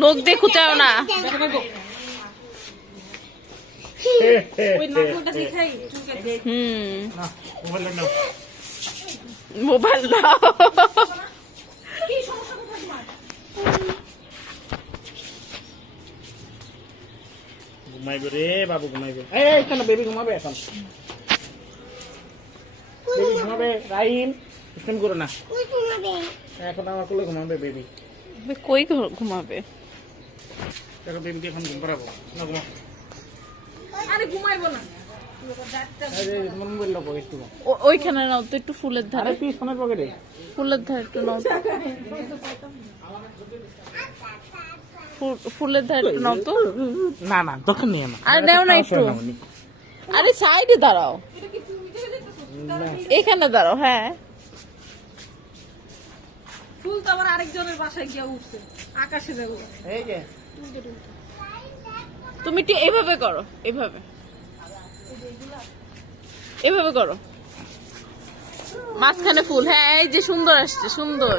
নখ দিয়ে খুঁচাও না। মোবাইল দাও। ঘুমাইবে রে বাবু, ঘুমাইবে। এই কেন বেবি ঘুমাবে এখন? বেবি ঘুমাবে। রাহিম স্টেম করো না, এখন আমার কোলে ঘুমাবে বেবি। কই ঘুমাবে? দেখো বেবিকে এখন ঘুম পাড়াবো না, ঘুমা। আরে ঘুমাইবো না, মোবাইল লোক একটু ওইখানে নাও তো একটু, ফুলের ধারে। আরে পিস ফোনের পকেটে, ফুলের ধারে একটু নাও তো। ফুলের ধারে একটু নাও তো। না না দোকান নিয়ে না। আরে নেও না একটু। আরে সাইডে দাঁড়াও, এখানে দাঁড়াও। হ্যাঁ, ফুল তো আবার আরেকজনের বাসায় গিয়ে উঠছে আকাশে যাবো। এই যে তুমি একটু এভাবে করো, এভাবে এভাবে করো, মাঝখানে ফুল। হ্যাঁ, এই যে সুন্দর আসছে, সুন্দর।